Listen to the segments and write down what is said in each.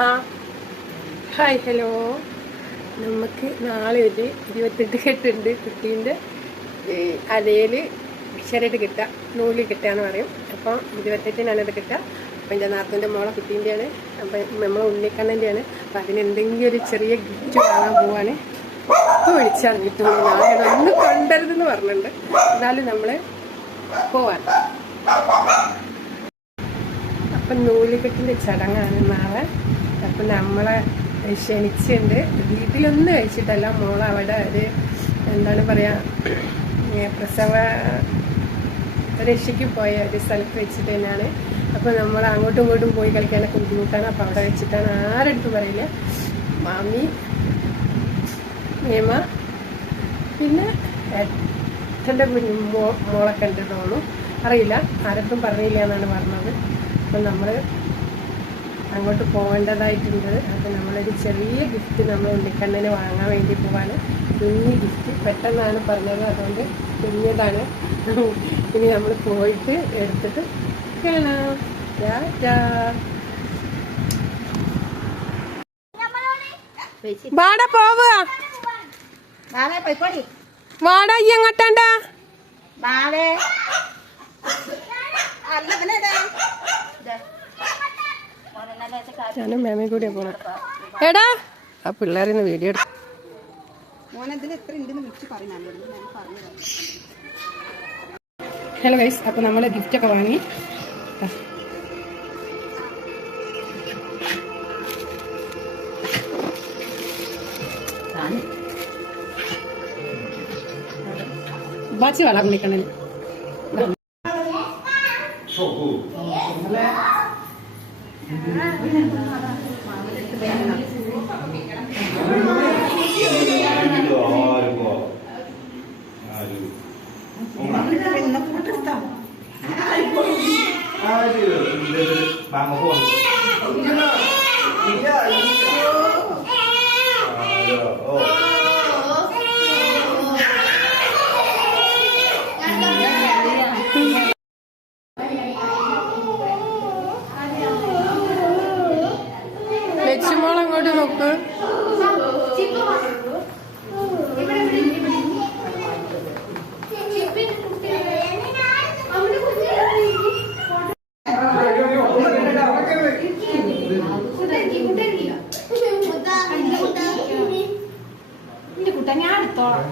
ആ hi hello. നമുക്ക് നാളെ ഒരു 28 കെട്ടുണ്ട്. കുട്ടീൻ്റെ അലയിൽ ശരിയായിട്ട് കിട്ടുക, നൂല് കിട്ടുകയെന്ന് പറയും. അപ്പം 28-നാണ് ഇത് കിട്ടുക. അപ്പം എൻ്റെ നാത്തൂൻ്റെ മോളെ കുട്ടീൻ്റെയാണ്. അപ്പം നമ്മളെ ഉണ്ണിക്കണ്ണൻ്റെയാണ്. അപ്പം അതിനെന്തെങ്കിലും ഒരു ചെറിയ ഗിഫ്റ്റ് വാങ്ങാൻ പോവാണ്. ഇപ്പോൾ വിളിച്ചറിഞ്ഞിട്ടുണ്ട്. നാളെ ഇതൊന്നും കണ്ടരുതെന്ന് പറഞ്ഞിട്ടുണ്ട്. എന്നാലും നമ്മൾ പോവാൻ. അപ്പം നൂലുകെട്ടിൻ്റെ ചടങ്ങാണ് നാളെ. അപ്പം നമ്മളെ ക്ഷണിച്ചിട്ടുണ്ട്. വീട്ടിലൊന്നും കഴിച്ചിട്ടല്ല, മോളെ അവിടെ ഒരു എന്താണ് പറയുക, പ്രസവ രക്ഷയ്ക്ക് പോയ ഒരു സ്ഥലത്ത് വെച്ചിട്ട് തന്നെയാണ്. അപ്പോൾ നമ്മൾ അങ്ങോട്ടും ഇങ്ങോട്ടും പോയി കളിക്കാനൊക്കെ ബുദ്ധിമുട്ടാണ്. അപ്പോൾ അവിടെ വെച്ചിട്ടാണ്. ആരെടുത്തും പറയില്ല. മാമി, മേമ, പിന്നെ ഏട്ടൻ്റെ മോളൊക്കെ ഉണ്ട് തോന്നുന്നു, അറിയില്ല. ആരടുത്തും പറഞ്ഞില്ല എന്നാണ് പറഞ്ഞത്. അപ്പം നമ്മൾ അങ്ങോട്ട് പോകേണ്ടതായിട്ടുണ്ട്. അപ്പം നമ്മളൊരു ചെറിയ ഗിഫ്റ്റ് നമ്മൾ ഉണ്ണിക്കണ്ണന് വാങ്ങാൻ വേണ്ടി പോവാണ്. കുഞ്ഞ് ഗിഫ്റ്റ് പെട്ടെന്നാണ് പറഞ്ഞത്, അതുകൊണ്ട് കുഞ്ഞതാണ്. ഇനി നമ്മൾ പോയിട്ട് എടുത്തിട്ട് കാണാം. വാടാ പോവുക, വാടാ ഈ എങ്ങോട്ടാണ്ടാ? ഞാനും മേമയും കൂടിയാ പോണേ. എടാ ആ പിള്ളേരിന്ന് വീഡിയോ എടുക്കും. ഹലോ ഗൈസ്, അപ്പൊ നമ്മള് ഗിഫ്റ്റ് ഒക്കെ വാങ്ങി. ബാച്ചി വേണം വിളിക്കണേ. ലക്ഷ്മോൾ അങ്ങോട്ട് നോക്ക്. ഞാൻ എടുത്തോളാം.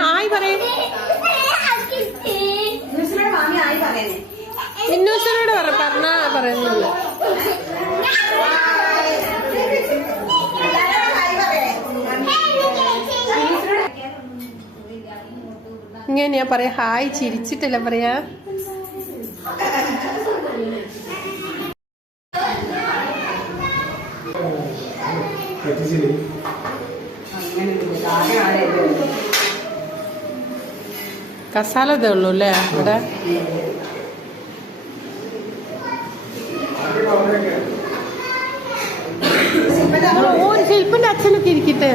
ഹായ് പറയേ. ഇന്നൂസിനോട് പറഞ്ഞാ പറയുന്നില്ല. ഇങ്ങനെയാ പറയാ, ഹായ് ചിരിച്ചിട്ടല്ല പറയാ. കസാല ഇതേ ഉള്ളൂ അല്ലേ ഇവിടെ. ഒരു ശില്പിന്റെ അച്ഛനൊക്കെ ഇരിക്കട്ടെ.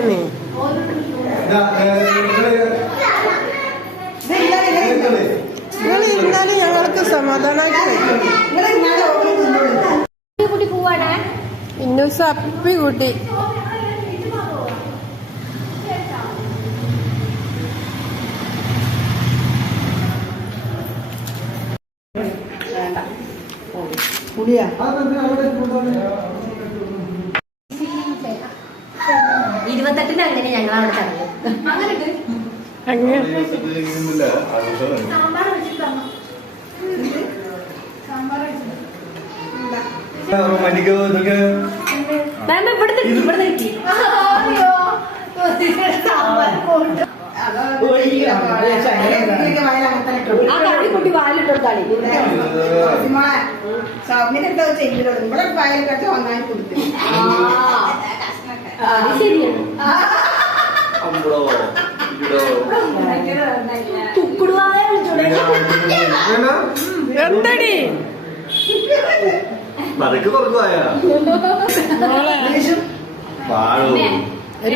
നിങ്ങൾ ഇരുന്നാലും ഞങ്ങൾക്ക് സമാധാനമായിട്ട് ഇന്നൂസ അപ്പി കൂട്ടി. പുളിയാ 28-ന് അങ്ങനെ ഞങ്ങൾ അവിടെ തടഞ്ഞു. അങ്ങനെ ഇവിടെ കിട്ടി ആ കളി കുട്ടി വാലിട്ടോളി. സൗമ്യനെന്തോ ചെയ്യലോ ഇവിടെ വയൽ കച്ച വന്നാൽ കൊടുത്തു. ശരിയാണ്. തുക്കുടുവായ എന്തടി പതുക്കെ തുറക്കുവായ ഒരു